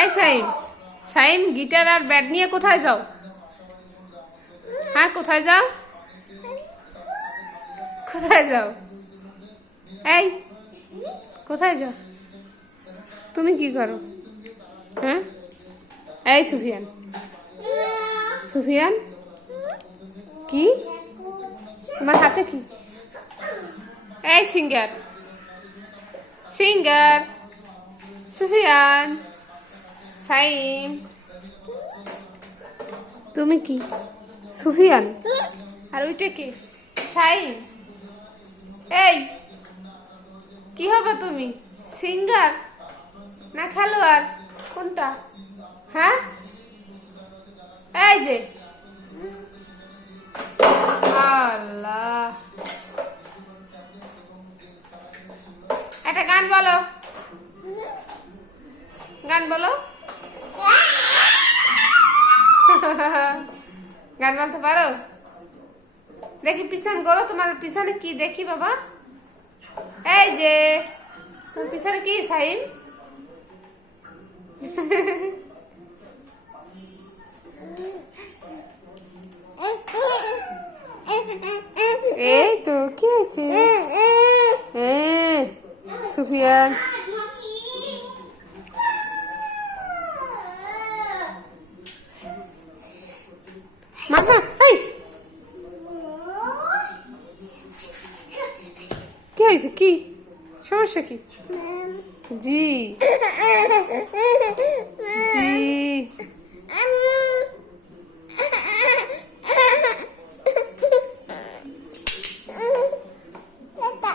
এই সাইম সাইম, গিটার আর ব্যাট নিয়ে কোথায় যাও? হ্যাঁ কোথায় যাও? কোথায় যাও? এই, কোথায় যাও? তুমি কি করো? হ্যাঁ? এই সুফিয়ান। সুফিয়ান? কি? তোমার হাতে কি? এই সিঙ্গার। সিঙ্গার। সুফিয়ান। সাইম। তুমি কি? সুফিয়ান? আর ওইটা কি? সাইম। এই কি হবে তুমি? সিঙ্গার না খেলোয়াড়? কোনটা? হ্যাঁ? এই যে। আল্লাহ। একটা গান বলো। গান বলো। গান বলতে পারো? দেখি পিছন করো তোমার পিছনে কি দেখি বাবা? এই যে তোমার পিছনে কি সাইম? এই তো কি হয়েছে? হ্যাঁ সুফিয়ান মামা এই কি হয়েছে? কি? সমস্যা কি? জি। জি।